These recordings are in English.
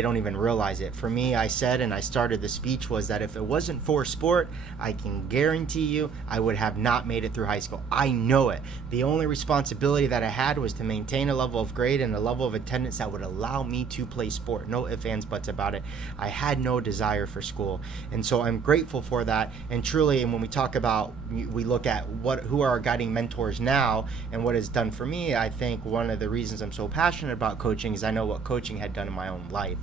They don't even realize it. For me, I said, and I started the speech, was that if it wasn't for sport, I can guarantee you I would have not made it through high school. I know it. The only responsibility that I had was to maintain a level of grade and a level of attendance that would allow me to play sport. No ifs, ands, buts about it. I had no desire for school. And so I'm grateful for that. And truly, and when we talk about, we look at who are our guiding mentors now and what it's done for me, I think one of the reasons I'm so passionate about coaching is I know what coaching had done in my own life.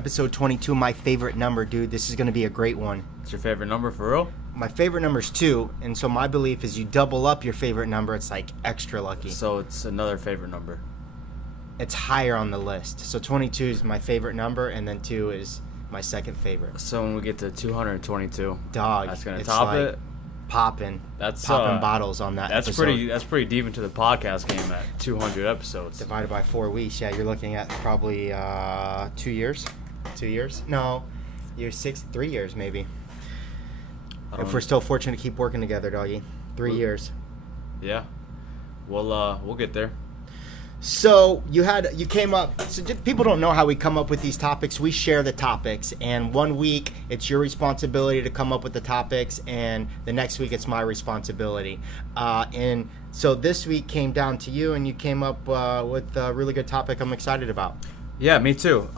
Episode 22, my favorite number, dude. This is going to be a great one. It's your favorite number for real? My favorite number is 2, and so my belief is you double up your favorite number, it's like extra lucky. So it's another favorite number. It's higher on the list. So 22 is my favorite number, and then 2 is my second favorite. So when we get to 222, dog, that's going to top like it? Popping bottles on that episode. That's pretty deep into the podcast game at 200 episodes. Divided by 4 weeks, yeah, you're looking at probably 2 years. 2 years? No, year 6, 3 years maybe. If we're still fortunate to keep working together, doggy. 3 years. Yeah. We'll get there. So you came up. So people don't know how we come up with these topics. We share the topics, and 1 week it's your responsibility to come up with the topics, and the next week it's my responsibility. And so this week came down to you, and you came up with a really good topic I'm excited about. Yeah, me too.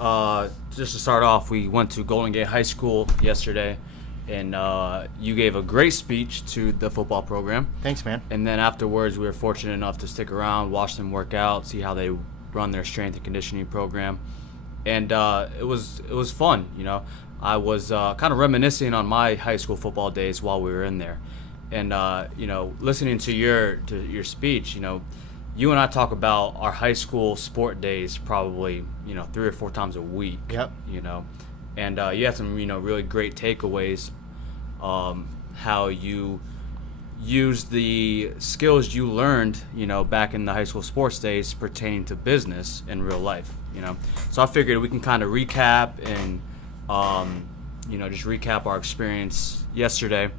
Just to start off, we went to Golden Gate High School yesterday, and you gave a great speech to the football program. Thanks, man. And then afterwards, we were fortunate enough to stick around, watch them work out, see how they run their strength and conditioning program. And it was fun, you know. I was kind of reminiscing on my high school football days while we were in there. And, you know, listening to your speech, you know, you and I talk about our high school sport days probably, you know, 3 or 4 times a week. Yep. You know, and you had some, you know, really great takeaways. How you use the skills you learned, you know, back in the high school sports days pertaining to business in real life, you know. So I figured we can kind of recap and, you know, just recap our experience yesterday,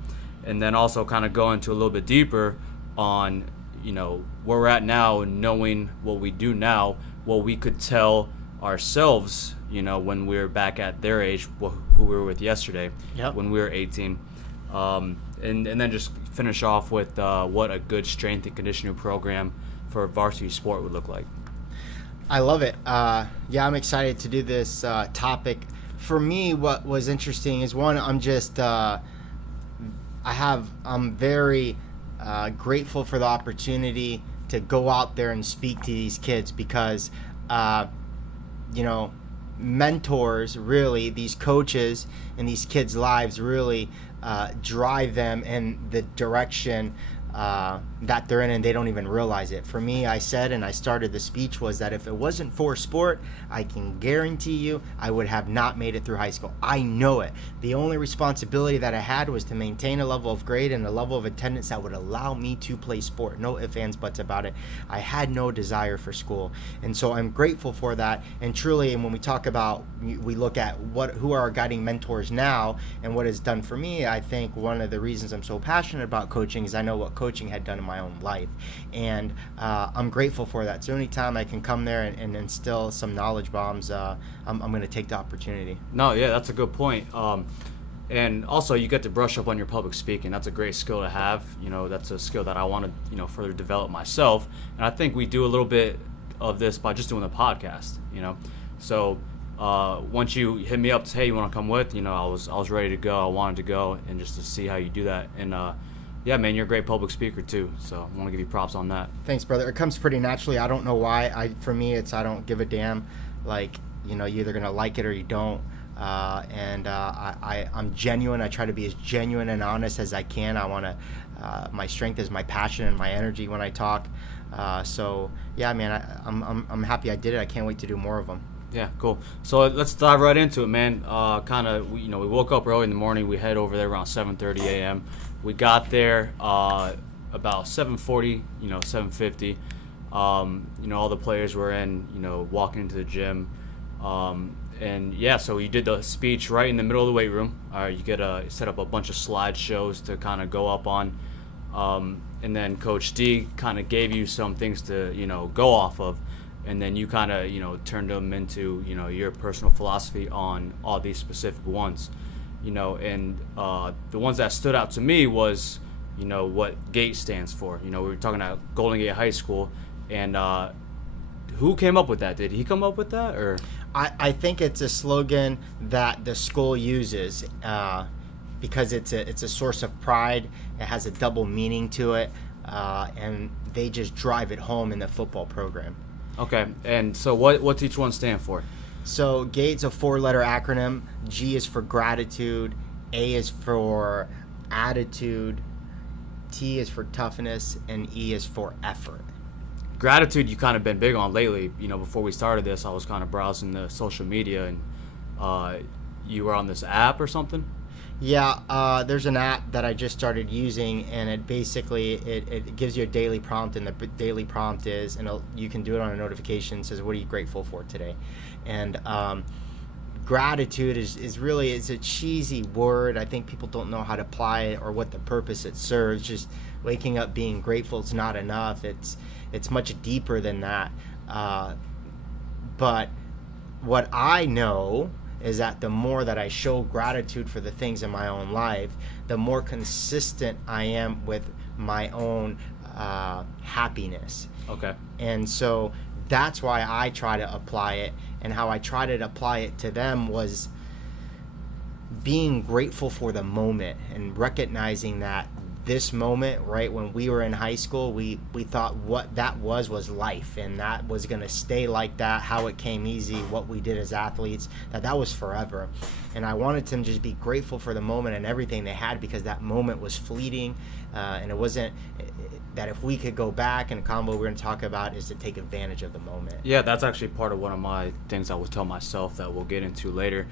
and then also kind of go into a little bit deeper on, you know, where we're at now and knowing what we do now, what we could tell ourselves, you know, when we were back at their age, who we were with yesterday, yep, when we were 18. And then just finish off with what a good strength and conditioning program for varsity sport would look like. I love it. Yeah, I'm excited to do this topic. For me, what was interesting is, one, I'm very grateful for the opportunity to go out there and speak to these kids because, you know, mentors, really, these coaches in these kids' lives really drive them in the direction that they're in, and they don't even realize it. For me, I said, and I started the speech, was that if it wasn't for sport, I can guarantee you I would have not made it through high school. I know it. The only responsibility that I had was to maintain a level of grade and a level of attendance that would allow me to play sport. No ifs, ands, buts about it. I had no desire for school. And so I'm grateful for that. And truly, and when we talk about, we look at who are our guiding mentors now and what it's done for me, I think one of the reasons I'm so passionate about coaching is I know what coaching had done in my own life, and I'm grateful for that. So anytime I can come there and instill some knowledge bombs, I'm going to take the opportunity. No, yeah, that's a good point. And also, you get to brush up on your public speaking. That's a great skill to have. You know, that's a skill that I want to, you know, further develop myself. And I think we do a little bit of this by just doing the podcast. You know, so once you hit me up, hey, you want to come with? You know, I was ready to go. I wanted to go, and just to see how you do that. And yeah, man, you're a great public speaker too, so I want to give you props on that. Thanks, brother. It comes pretty naturally. I don't know why. For me, it's I don't give a damn. Like, you know, you're either going to like it or you don't. I'm genuine. I try to be as genuine and honest as I can. I want to, my strength is my passion and my energy when I talk. So, yeah, man, I'm happy I did it. I can't wait to do more of them. Yeah, cool. So let's dive right into it, man. We woke up early in the morning. We head over there around 7:30 a.m. We got there about 7:40, 7:50. All the players were in, walking into the gym. And yeah, so you did the speech right in the middle of the weight room. You get set up a bunch of slideshows to kind of go up on, and then Coach D kind of gave you some things to go off of, and then you kind of turned them into your personal philosophy on all these specific ones, and the ones that stood out to me was what GATE stands for. We were talking about Golden Gate High School, and who came up with that? Did he come up with that, or? I think it's a slogan that the school uses because it's a source of pride. It has a double meaning to it, and they just drive it home in the football program. Okay, and so what's each one stand for? So GATE's a 4-letter acronym. G is for gratitude, A is for attitude, T is for toughness, and E is for effort. Gratitude you kind of been big on lately. Before we started this, I was kind of browsing the social media, and you were on this app or something? Yeah, there's an app that I just started using, and it basically it gives you a daily prompt, and the daily prompt is, and you can do it on a notification, says, what are you grateful for today? And gratitude is really, it's a cheesy word. I think people don't know how to apply it or what the purpose it serves. Just waking up being grateful is not enough. It's much deeper than that. But what I know is that the more that I show gratitude for the things in my own life, the more consistent I am with my own happiness. Okay. And so that's why I try to apply it, and how I try to apply it to them was being grateful for the moment and recognizing that this moment, right, when we were in high school, we thought what that was life, and that was going to stay like that, how it came easy, what we did as athletes, that was forever. And I wanted them to just be grateful for the moment and everything they had, because that moment was fleeting, and it wasn't that if we could go back, and a combo we're going to talk about is to take advantage of the moment. Yeah, that's actually part of one of my things I will tell myself that we'll get into later.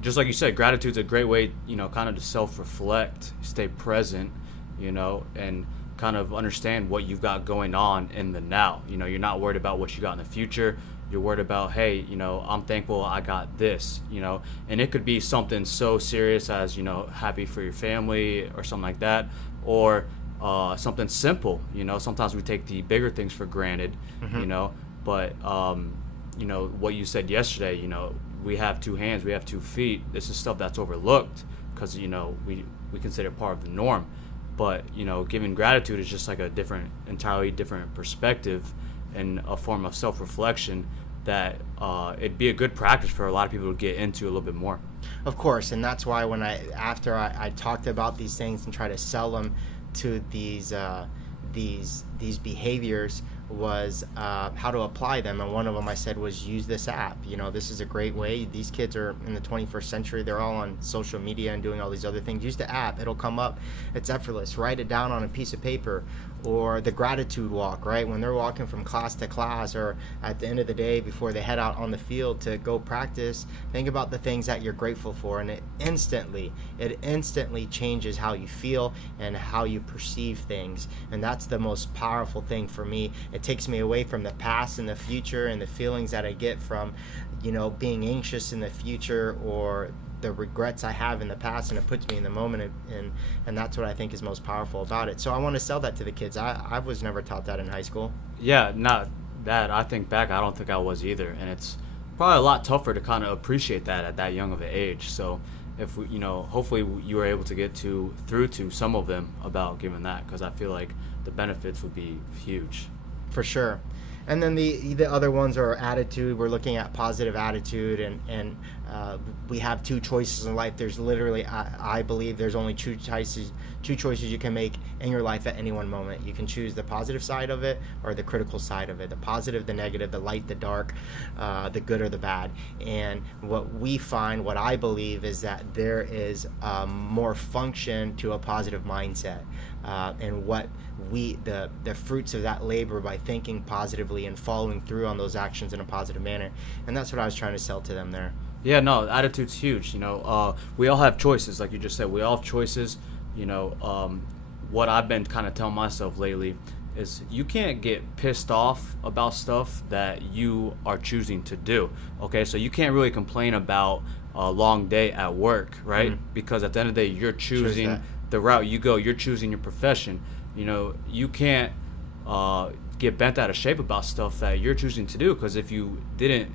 Just like you said, gratitude's a great way, kind of to self-reflect, stay present, and kind of understand what you've got going on in the now. You're not worried about what you got in the future. You're worried about, hey, I'm thankful I got this, and it could be something so serious as, happy for your family or something like that, or something simple. Sometimes we take the bigger things for granted, but what you said yesterday, we have 2 hands, we have 2 feet. This is stuff that's overlooked because we consider it part of the norm. But giving gratitude is just like a entirely different perspective and a form of self-reflection that it'd be a good practice for a lot of people to get into a little bit more. Of course, and that's why when after I talked about these things and try to sell them to these behaviors, was how to apply them. And one of them I said was use this app. This is a great way. These kids are in the 21st century. They're all on social media and doing all these other things. Use the app. It'll come up. It's effortless. Write it down on a piece of paper. Or the gratitude walk, right? When they're walking from class to class, or at the end of the day before they head out on the field to go practice, think about the things that you're grateful for, and it instantly changes how you feel and how you perceive things. And that's the most powerful thing for me. It takes me away from the past and the future and the feelings that I get from, being anxious in the future or the regrets I have in the past, and it puts me in the moment, and that's what I think is most powerful about it. So I want to sell that to the kids. I was never taught that in high school. Yeah, not that. I think back, I don't think I was either, and it's probably a lot tougher to kind of appreciate that at that young of an age. So if we, hopefully you were able to get through to some of them about giving that, because I feel like the benefits would be huge. For sure. And then the other ones are attitude. We're looking at positive attitude, and we have 2 choices in life. There's literally, I believe there's only 2 choices you can make in your life at any one moment. You can choose the positive side of it or the critical side of it. The positive, the negative, the light, the dark, the good or the bad. And what we find, what I believe, is that there is more function to a positive mindset, and what the fruits of that labor by thinking positively and following through on those actions in a positive manner. And that's what I was trying to sell to them there. Yeah, no, attitude's huge. We all have choices, like you just said. We all have choices. What I've been kind of telling myself lately is you can't get pissed off about stuff that you are choosing to do. Okay, so you can't really complain about a long day at work, right? Because at the end of the day, you're choosing the route you go. You're choosing your profession. You know, you can't get bent out of shape about stuff that you're choosing to do, because if you didn't,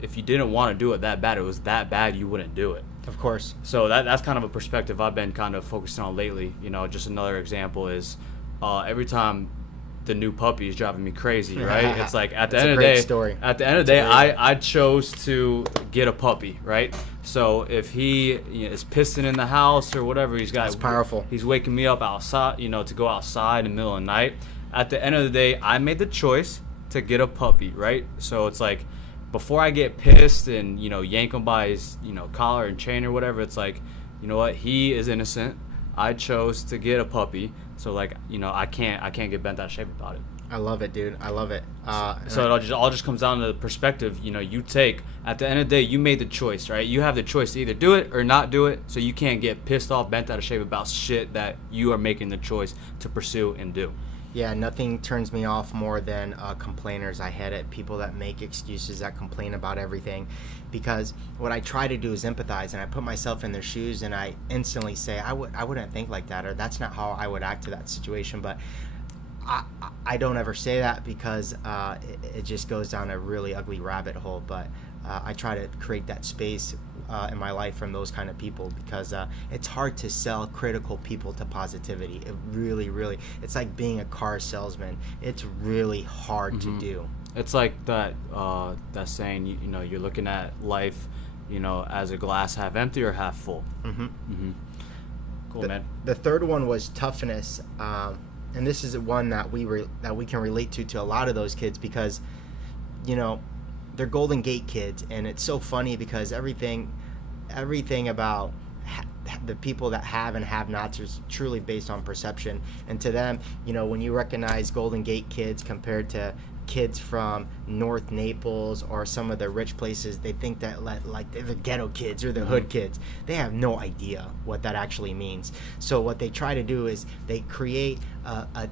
if you didn't want to do it that bad, it was that bad, you wouldn't do it. Of course. So that's kind of a perspective I've been kind of focusing on lately. You know, just another example is every time the new puppy is driving me crazy, right? It's like at the end of the day, at the end of the day, I chose to get a puppy, right? So if he is pissing in the house or whatever, that's powerful. He's waking me up outside, to go outside in the middle of the night. At the end of the day, I made the choice to get a puppy, right? So it's like, before I get pissed and yank him by his collar and chain or whatever, it's like, you know what, he is innocent. I chose to get a puppy, so like I can't get bent out of shape about it. I love it, dude. I love it. So it all just comes down to the perspective you take. At the end of the day, you made the choice, right? You have the choice to either do it or not do it. So you can't get pissed off, bent out of shape about shit that you are making the choice to pursue and do. Yeah, nothing turns me off more than complainers. I hate it. People that make excuses, that complain about everything. Because what I try to do is empathize, and I put myself in their shoes, and I instantly say, I wouldn't think like that, or that's not how I would act to that situation. But I don't ever say that, because it just goes down a really ugly rabbit hole. But I try to create that space in my life from those kind of people, because it's hard to sell critical people to positivity. It really, really, it's like being a car salesman. It's really hard to do. It's like that saying, you're looking at life, as a glass half empty or half full. Cool, man. The third one was toughness, and this is one that we can relate to a lot of those kids, because they're Golden Gate kids, and it's so funny because everything about the people that have and have nots is truly based on perception. And to them, when you recognize Golden Gate kids compared to kids from North Naples or some of the rich places, they think that like they're the ghetto kids or the hood kids. They have no idea what that actually means. So what they try to do is they create a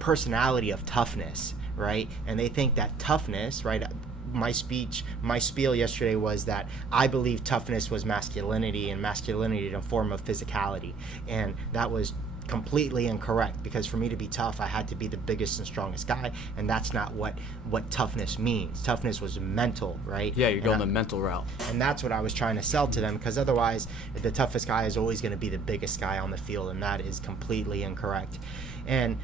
personality of toughness, right? And they think that toughness, right? My spiel yesterday was that I believe toughness was masculinity, and masculinity in a form of physicality, and that was completely incorrect, because for me to be tough, I had to be the biggest and strongest guy, and that's not what toughness means. Toughness was mental, right? Yeah, you're going the mental route. And that's what I was trying to sell to them, because otherwise the toughest guy is always going to be the biggest guy on the field, and that is completely incorrect. And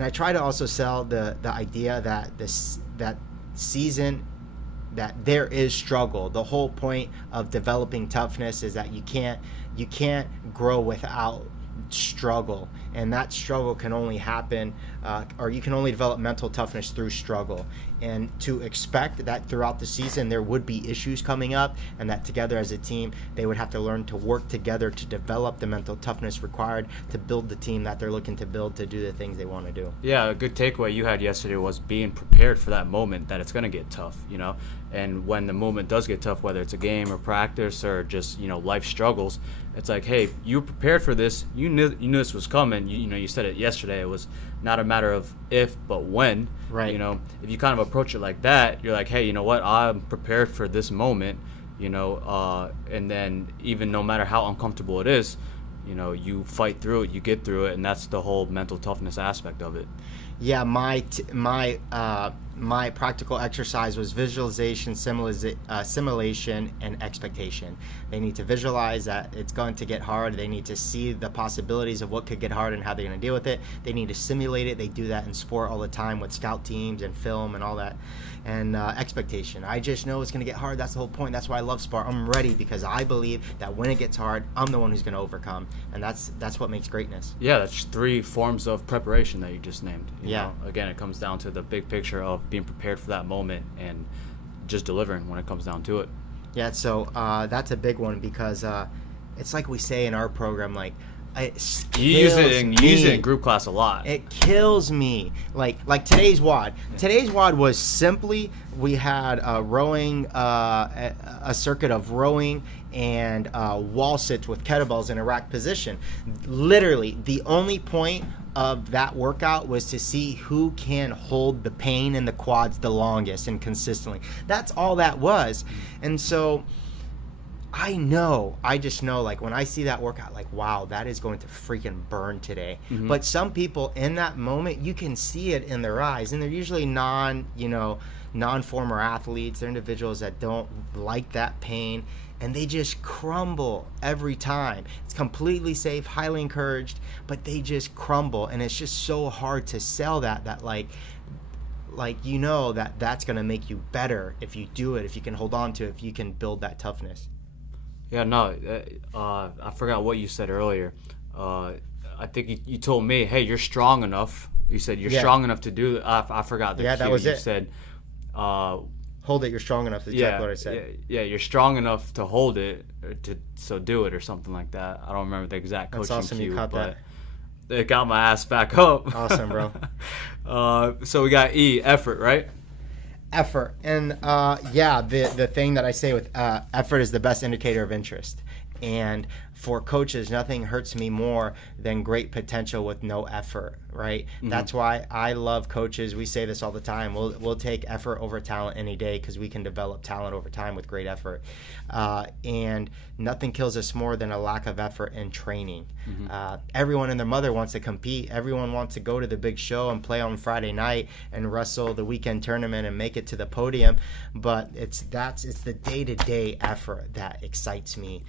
I try to also sell the idea that that there is struggle. The whole point of developing toughness is that you can't grow without struggle, and that struggle can only happen, or you can only develop mental toughness through struggle. And to expect that throughout the season there would be issues coming up, and that together as a team they would have to learn to work together to develop the mental toughness required to build the team that they're looking to build to do the things they want to do. Yeah, a good takeaway you had yesterday was being prepared for that moment, that it's going to get tough, and when the moment does get tough, whether it's a game or practice or just life struggles, it's like, hey, you prepared for this, you knew this was coming, you said it yesterday, it was not a matter of if but when, right? If you kind of approach it like that, you're like, hey, you know what, I'm prepared for this moment, and then even no matter how uncomfortable it is, you fight through it, you get through it, and that's the whole mental toughness aspect of it. Yeah, my practical exercise was visualization, simulation, and expectation. They need to visualize that it's going to get hard. They need to see the possibilities of what could get hard and how they're going to deal with it. They need to simulate it. They do that in sport all the time with scout teams and film and all that. And expectation. I just know it's going to get hard. That's the whole point. That's why I love sport. I'm ready because I believe that when it gets hard, I'm the one who's going to overcome. And that's what makes greatness. Yeah, that's 3 forms of preparation that you just named. You yeah. know? Again, it comes down to the big picture of being prepared for that moment and just delivering when it comes down to it. Yeah, so that's a big one because it's like we say in our program, like, you use it in group class a lot. It kills me. Like today's WOD. Today's WOD was simply, we had rowing, a circuit of rowing and wall sits with kettlebells in a rack position. Literally, the only point of that workout was to see who can hold the pain in the quads the longest and consistently. That's all that was. And so I just know, like, when I see that workout, like, wow, that is going to freaking burn today. But some people in that moment, you can see it in their eyes, and they're usually non-former athletes. They're individuals that don't like that pain, and they just crumble every time. It's completely safe, highly encouraged, but they just crumble, and it's just so hard to sell that that's going to make you better if you do it, if you can hold on to it, if you can build that toughness. Yeah, no, I forgot what you said earlier. I think you told me, hey, you're strong enough. You said you're strong enough to do it. I forgot the cue. That was you it. Said, hold it, you're strong enough. That's exactly what I said. Yeah, you're strong enough to hold it, so do it, or something like that. I don't remember the exact coaching awesome cue, you caught but that. It got my ass back up. Awesome, bro. So we got E, effort, right? Effort. And the thing that I say with effort is the best indicator of interest. And for coaches, nothing hurts me more than great potential with no effort, right? That's why I love coaches. We say this all the time. We'll take effort over talent any day, because we can develop talent over time with great effort. And nothing kills us more than a lack of effort in training. Everyone and their mother wants to compete. Everyone wants to go to the big show and play on Friday night and wrestle the weekend tournament and make it to the podium. But it's the day-to-day effort that excites me,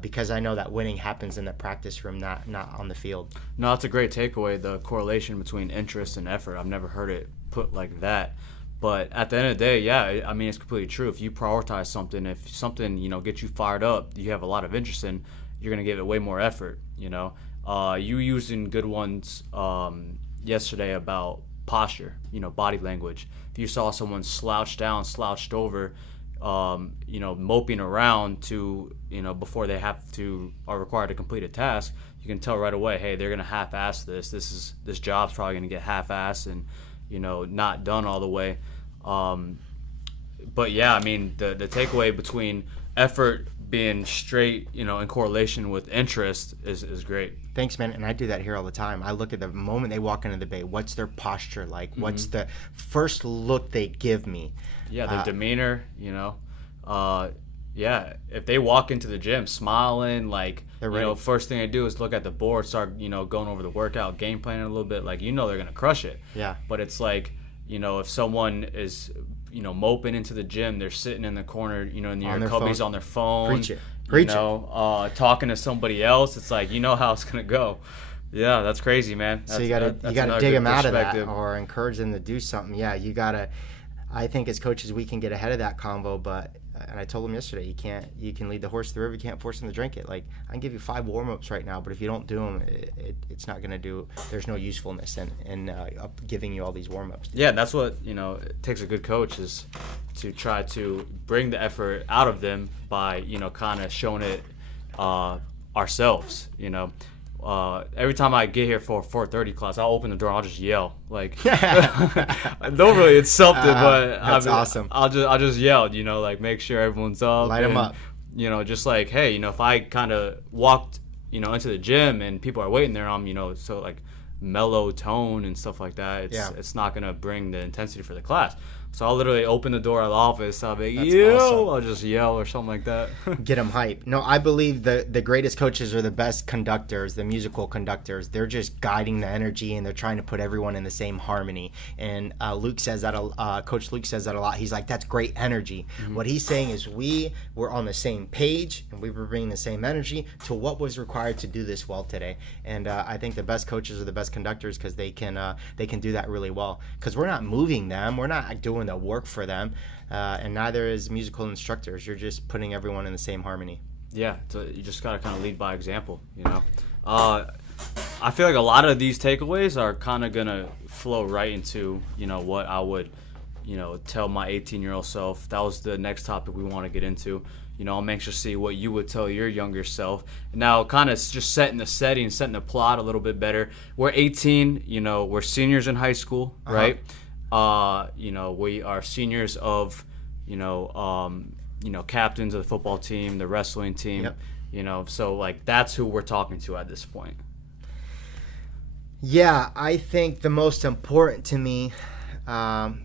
because I know that winning happens in the practice room, not on the field. No, that's a great takeaway, the correlation between interest and effort. I've never heard it put like that. But at the end of the day, yeah, I mean, it's completely true. If you prioritize something, if something, gets you fired up, you have a lot of interest in, you're going to give it way more effort, You using good ones yesterday about posture, body language. If you saw someone slouched down, slouched over, moping around to, before they are required to complete a task, you can tell right away, hey, they're going to half-ass this. This job's probably going to get half-assed and, not done all the way. But yeah, I mean, the takeaway between effort being straight, in correlation with interest is great. Thanks, man. And I do that here all the time. I look at the moment they walk into the bay. What's their posture like? What's the first look they give me? Yeah, their demeanor, if they walk into the gym smiling, like, first thing they do is look at the board, start, going over the workout, game planning a little bit, like, they're going to crush it. Yeah. But it's like, if someone is, moping into the gym, they're sitting in the corner, in their cubbies on their phone. Preach it. Talking to somebody else, it's like, how it's going to go. Yeah, that's crazy, man. So you got to dig them out of that or encourage them to do something. Yeah, you got to. I think as coaches we can get ahead of that convo, but and I told them yesterday, you can lead the horse to the river, you can't force them to drink it. Like, I can give you 5 warm-ups right now, but if you don't do them, it's not going to do. There's no usefulness in giving you all these warm-ups. Yeah, that's what it takes a good coach, is to try to bring the effort out of them by kind of showing it ourselves. Every time I get here for a 4:30 class, I'll open the door and I'll just yell. Like, don't really insult it, but that's awesome. I'll just yell, like, make sure everyone's up. Light them up. Just like, hey, if I kind of walked, into the gym and people are waiting there, I'm, so like mellow tone and stuff like that. It's not going to bring the intensity for the class. So I'll literally open the door of the office. I'll be like, awesome. I'll just yell or something like that. Get them hype. No, I believe the greatest coaches are the best conductors, the musical conductors. They're just guiding the energy, and they're trying to put everyone in the same harmony. And Luke says that, Coach Luke says that a lot. He's like, that's great energy. What he's saying is we were on the same page, and we were bringing the same energy to what was required to do this well today. And I think the best coaches are the best conductors, because they can do that really well. Because we're not moving them. We're not doing the work for them, and neither is musical instructors. You're just putting everyone in the same harmony. Yeah, so you just gotta kind of lead by example. I feel like a lot of these takeaways are kind of gonna flow right into what I would tell my 18-year-old self. That was the next topic we want to get into. I'm anxious to see what you would tell your younger self. And now, kind of just setting the setting, setting the plot a little bit better. We're 18. We're seniors in high school, right? We are seniors of, captains of the football team, the wrestling team. Yep. So like that's who we're talking to at this point. Yeah, I think the most important to me,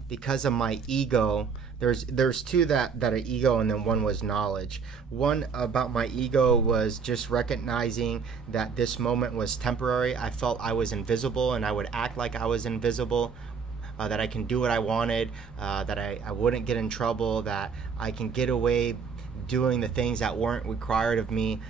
because of my ego, there's two that are ego, and then one was knowledge. One about my ego was just recognizing that this moment was temporary. I felt I was invisible, and I would act like I was invisible, that I can do what I wanted, that I wouldn't get in trouble, that I can get away doing the things that weren't required of me.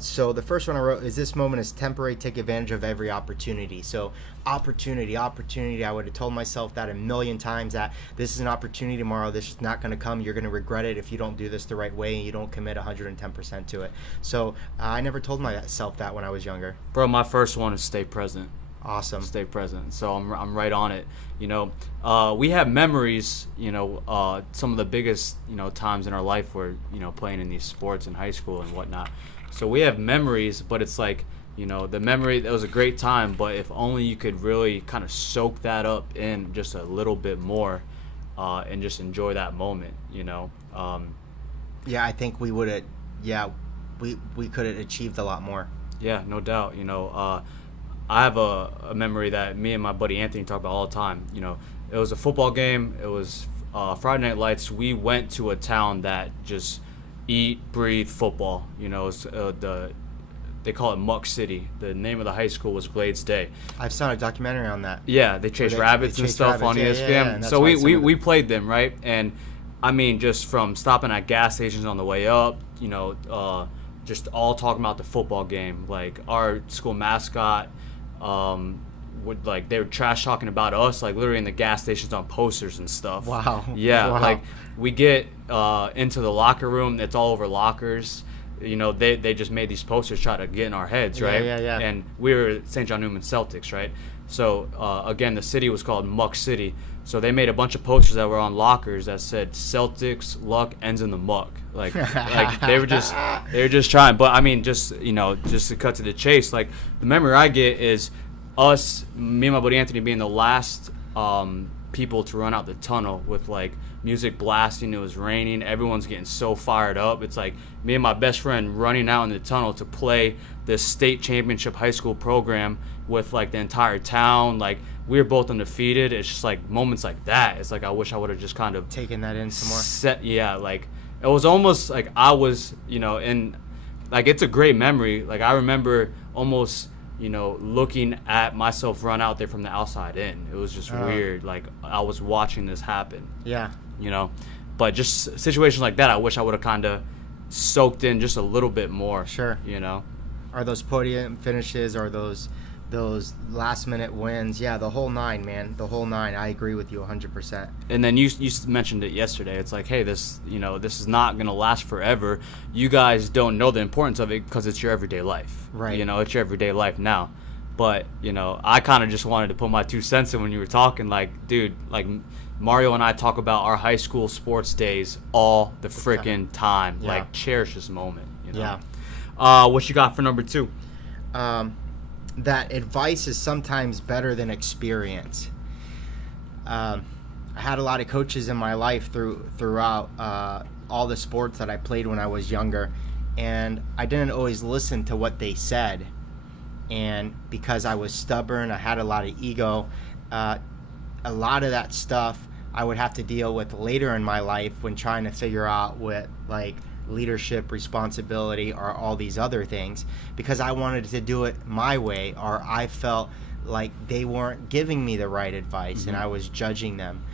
So the first one I wrote is, this moment is temporary, take advantage of every opportunity. So opportunity, I would have told myself that a million times, that this is an opportunity tomorrow, this is not going to come, you're going to regret it if you don't do this the right way and you don't commit 110% to it. So I never told myself that when I was younger. Bro, my first one is stay present. Awesome. Stay present. So I'm right on it. We have memories, some of the biggest, times in our life were, playing in these sports in high school and whatnot. So we have memories, but it's like, the memory, that was a great time, but if only you could really kind of soak that up in just a little bit more, and just enjoy that moment, Yeah, I think we would have, we could have achieved a lot more. Yeah, no doubt. I have a memory that me and my buddy Anthony talk about all the time. It was a football game. It was Friday Night Lights. We went to a town that just eat, breathe football. It's, they call it Muck City. The name of the high school was Glades Day. I've seen a documentary on that. Yeah, they chase rabbits and stuff on ESPN. Yeah, so we played them, right? And I mean, just from stopping at gas stations on the way up, just all talking about the football game. Like our school mascot, they were trash talking about us, like literally in the gas stations on posters and stuff. Wow. Yeah, wow. Like we get into the locker room, it's all over lockers. They just made these posters try to get in our heads, right? Yeah. And we were St. John Newman Celtics, right? So again, the city was called Muck City. So they made a bunch of posters that were on lockers that said Celtics luck ends in the muck. Like they were just trying. But I mean, just to cut to the chase, like the memory I get is me and my buddy Anthony being the last people to run out the tunnel with like music blasting. It was raining. Everyone's getting so fired up. It's like me and my best friend running out in the tunnel to play this state championship high school program with like the entire town. Like we were both undefeated. It's just like moments like that. It's like I wish I would have just kind of taken that in some more. Like it was almost like I was, in like it's a great memory. Like I remember almost, looking at myself run out there from the outside in. It was just weird. Like I was watching this happen. Yeah. But just situations like that, I wish I would have kind of soaked in just a little bit more. Sure. Are those podium finishes, or those last minute wins? Yeah, the whole nine, man. The whole nine. I agree with you 100%. And then you mentioned it yesterday. It's like, hey, this is not going to last forever. You guys don't know the importance of it because it's your everyday life. Right. It's your everyday life now. But, I kind of just wanted to put my 2 cents in when you were talking. Like, dude, like Mario and I talk about our high school sports days all the freaking time. Yeah. Like, cherish this moment. Yeah. What you got for number 2? That advice is sometimes better than experience. I had a lot of coaches in my life throughout all the sports that I played when I was younger, and I didn't always listen to what they said. And because I was stubborn, I had a lot of ego, a lot of that stuff I would have to deal with later in my life when trying to figure out what, like, leadership, responsibility, or all these other things, because I wanted to do it my way, or I felt like they weren't giving me the right advice, and I was judging them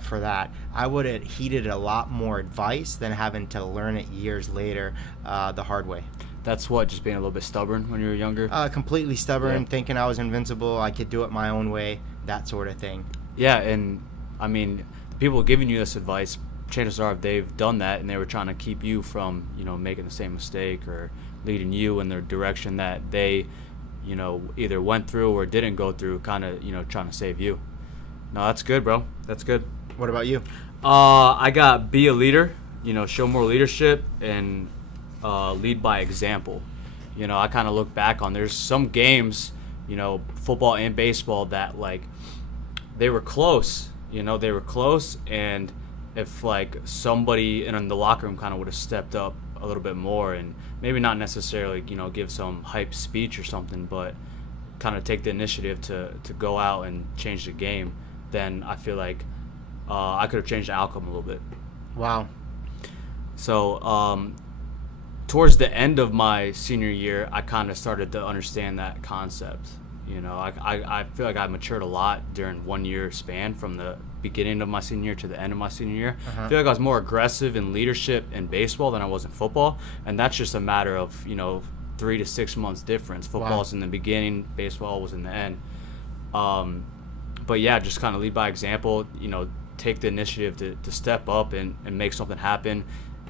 for that. I would have heeded a lot more advice than having to learn it years later the hard way. That's what, just being a little bit stubborn when you were younger? Completely stubborn, thinking I was invincible, I could do it my own way, that sort of thing. Yeah, and I mean, the people giving you this advice, chances are if they've done that and they were trying to keep you from, making the same mistake or leading you in the direction that they, either went through or didn't go through, kind of, trying to save you. No, that's good, bro. That's good. What about you? I got be a leader, show more leadership and lead by example. I kind of look back on, there's some games, football and baseball that, like, they were close, and if like somebody in the locker room kind of would have stepped up a little bit more, and maybe not necessarily, you know, give some hype speech or something, but kind of take the initiative to go out and change the game, then I feel like I could have changed the outcome a little bit. Wow. So towards the end of my senior year, I kind of started to understand that concept. You know, I feel like I matured a lot during 1 year span from the beginning of my senior year to the end of my senior year. I feel like I was more aggressive in leadership in baseball than I was in football, and that's just a matter of, you know, 3 to 6 months difference. Football is in the beginning, baseball was in the end. But yeah, just kind of lead by example, you know, take the initiative to step up and make something happen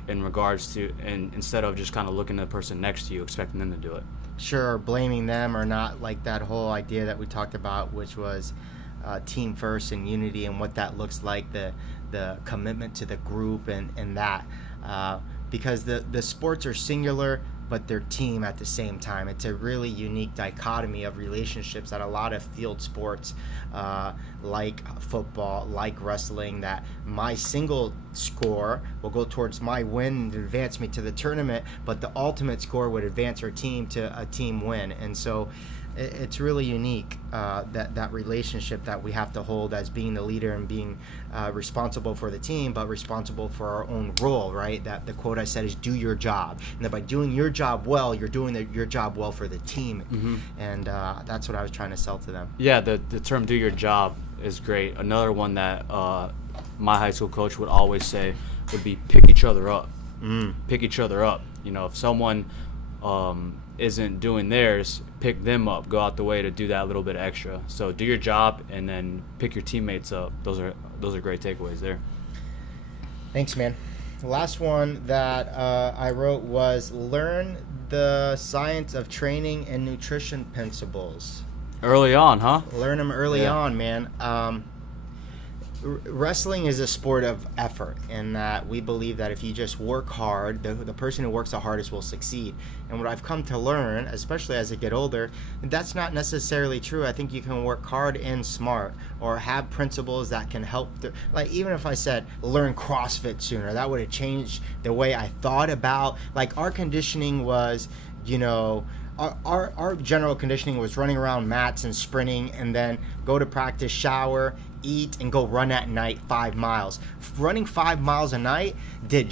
in regards to, and instead of just kind of looking at the person next to you, expecting them to do it. Sure, blaming them or not, like that whole idea that we talked about, which was team first and unity, and what that looks like, the commitment to the group and that. Because the sports are singular, but they're team at the same time. It's a really unique dichotomy of relationships that a lot of field sports, like football, like wrestling, that my single score will go towards my win and advance me to the tournament, but the ultimate score would advance our team to a team win. And so it's really unique, that relationship that we have to hold as being the leader and being responsible for the team, but responsible for our own role, right? That the quote I said is do your job, and that by doing your job well, you're doing your job well for the team. And that's what I was trying to sell to them. Yeah, the term do your job is great. Another one that my high school coach would always say would be pick each other up. Pick each other up. You know, if someone isn't doing theirs, pick them up, go out the way to do that little bit extra. So do your job and then pick your teammates up. Those are great takeaways there. Thanks, man. The last one that I wrote was learn the science of training and nutrition principles. Early on, huh? Learn them early on, man. Wrestling is a sport of effort, in that we believe that if you just work hard, the person who works the hardest will succeed. And what I've come to learn, especially as I get older, that's not necessarily true. I think you can work hard and smart, or have principles that can help. Like, even if I said learn CrossFit sooner, that would have changed the way I thought about, like, our conditioning was, you know, our general conditioning was running around mats and sprinting, and then go to practice, shower, eat, and go run at night 5 miles. Running 5 miles a night did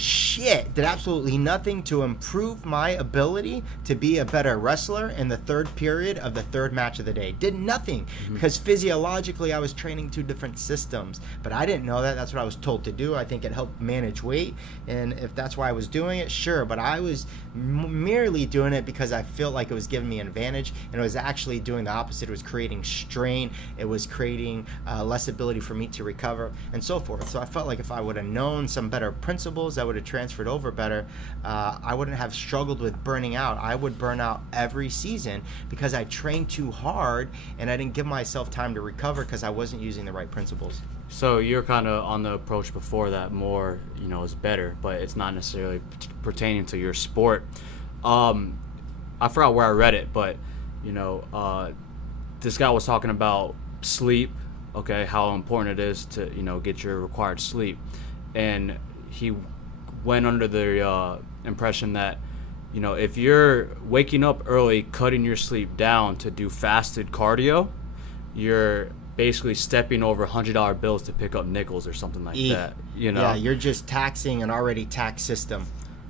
absolutely nothing to improve my ability to be a better wrestler in the third period of the third match of the day. Did nothing, because physiologically I was training 2 different systems. But I didn't know that. That's what I was told to do. I think it helped manage weight, and if that's why I was doing it, sure. But I was merely doing it because I felt like it was giving me an advantage, and it was actually doing the opposite. It was creating strain. It was creating less ability for me to recover, and so forth. So I felt like if I would have known some better principles that would have transferred over better, I wouldn't have struggled with burning out. I would burn out every season because I trained too hard and I didn't give myself time to recover because I wasn't using the right principles. So you're kind of on the approach before that more, you know, is better, but it's not necessarily pertaining to your sport. I forgot where I read it, but, you know, this guy was talking about sleep, okay, how important it is to, you know, get your required sleep. And he went under the impression that, you know, if you're waking up early, cutting your sleep down to do fasted cardio, you're basically stepping over $100 bills to pick up nickels or something like that. You know? Yeah, you're just taxing an already taxed system.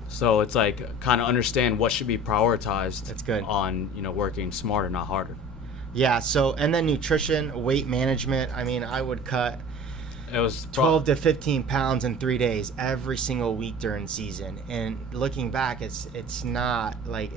So it's like kind of understand what should be prioritized. That's good. On, you know, working smarter, not harder. Yeah, so, and then nutrition, weight management. I mean, I would cut It was 12 to 15 pounds in 3 days every single week during season. And looking back, it's not like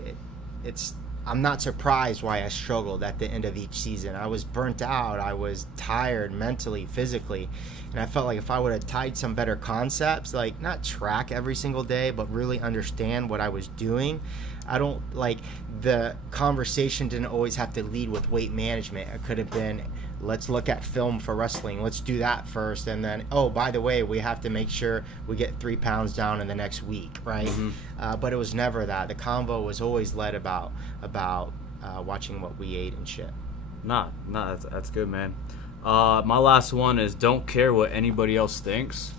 it's I'm not surprised why I struggled at the end of each season. I was burnt out. I was tired mentally, physically. And I felt like if I would have tied some better concepts, like not track every single day, but really understand what I was doing. I don't like the conversation didn't always have to lead with weight management. It could have been, let's look at film for wrestling. Let's do that first. And then, oh, by the way, we have to make sure we get 3 pounds down in the next week, right? But it was never that. The convo was always led about watching what we ate and shit. Nah, that's good, man. My last one is don't care what anybody else thinks.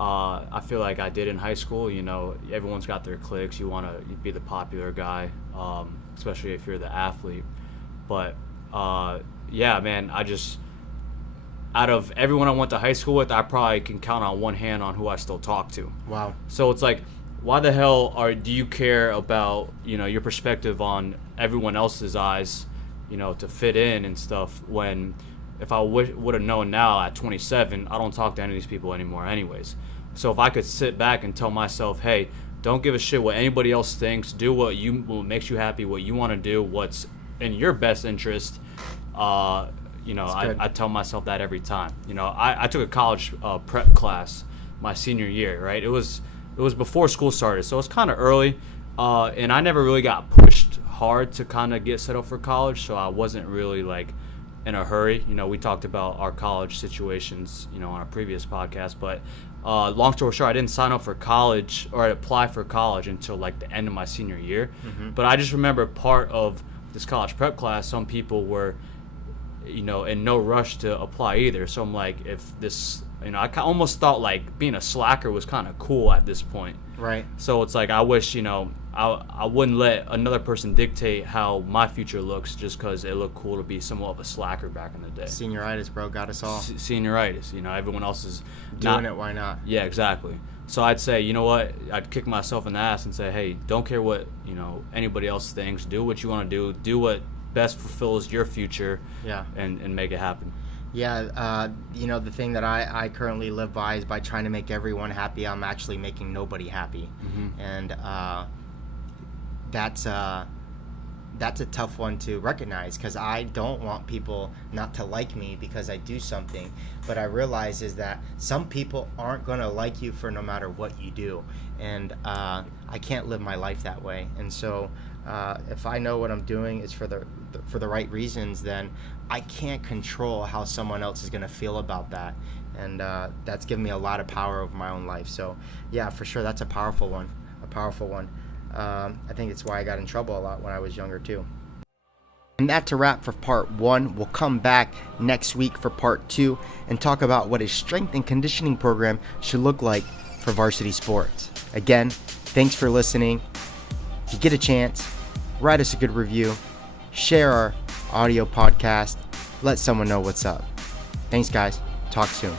I feel like I did in high school. You know, everyone's got their cliques. You want to be the popular guy, especially if you're the athlete. But yeah, man, out of everyone I went to high school with, I probably can count on one hand on who I still talk to. Wow. So it's like, why the hell do you care about, your perspective on everyone else's eyes, to fit in and stuff, when if I would have known now at 27, I don't talk to any of these people anymore anyways. So if I could sit back and tell myself, hey, don't give a shit what anybody else thinks, do what makes you happy, what you want to do, what's in your best interest, I tell myself that every time. I took a college prep class my senior year, right? It was before school started, so it's kind of early, and I never really got pushed hard to kind of get set up for college, so I wasn't really like in a hurry. We talked about our college situations, on a previous podcast, but long story short, I didn't sign up for college or apply for college until like the end of my senior year. Mm-hmm. But I just remember part of this college prep class, some people were, in no rush to apply either. So I'm like, if this, I almost thought like being a slacker was kind of cool at this point. Right. So it's like, I wish, I wouldn't let another person dictate how my future looks just because it looked cool to be somewhat of a slacker back in the day. Senioritis, bro, got us all. Senioritis, everyone else is doing it, why not? Yeah, exactly. So I'd say, you know what, I'd kick myself in the ass and say, hey, don't care what, anybody else thinks. Do what you want to do what best fulfills your future. Yeah. And make it happen. Yeah, the thing that I currently live by is by trying to make everyone happy, I'm actually making nobody happy. Mm-hmm. And that's a tough one to recognize, because I don't want people not to like me because I do something. But I realize is that some people aren't going to like you for no matter what you do. And I can't live my life that way. And so if I know what I'm doing is for the right reasons, then I can't control how someone else is going to feel about that. And that's given me a lot of power over my own life. So yeah, for sure, that's a powerful one. I think it's why I got in trouble a lot when I was younger too. And that's a wrap for part 1. We'll come back next week for part 2 and talk about what a strength and conditioning program should look like for varsity sports. Again, thanks for listening. If you get a chance, write us a good review, share our audio podcast, let someone know what's up. Thanks, guys. Talk soon.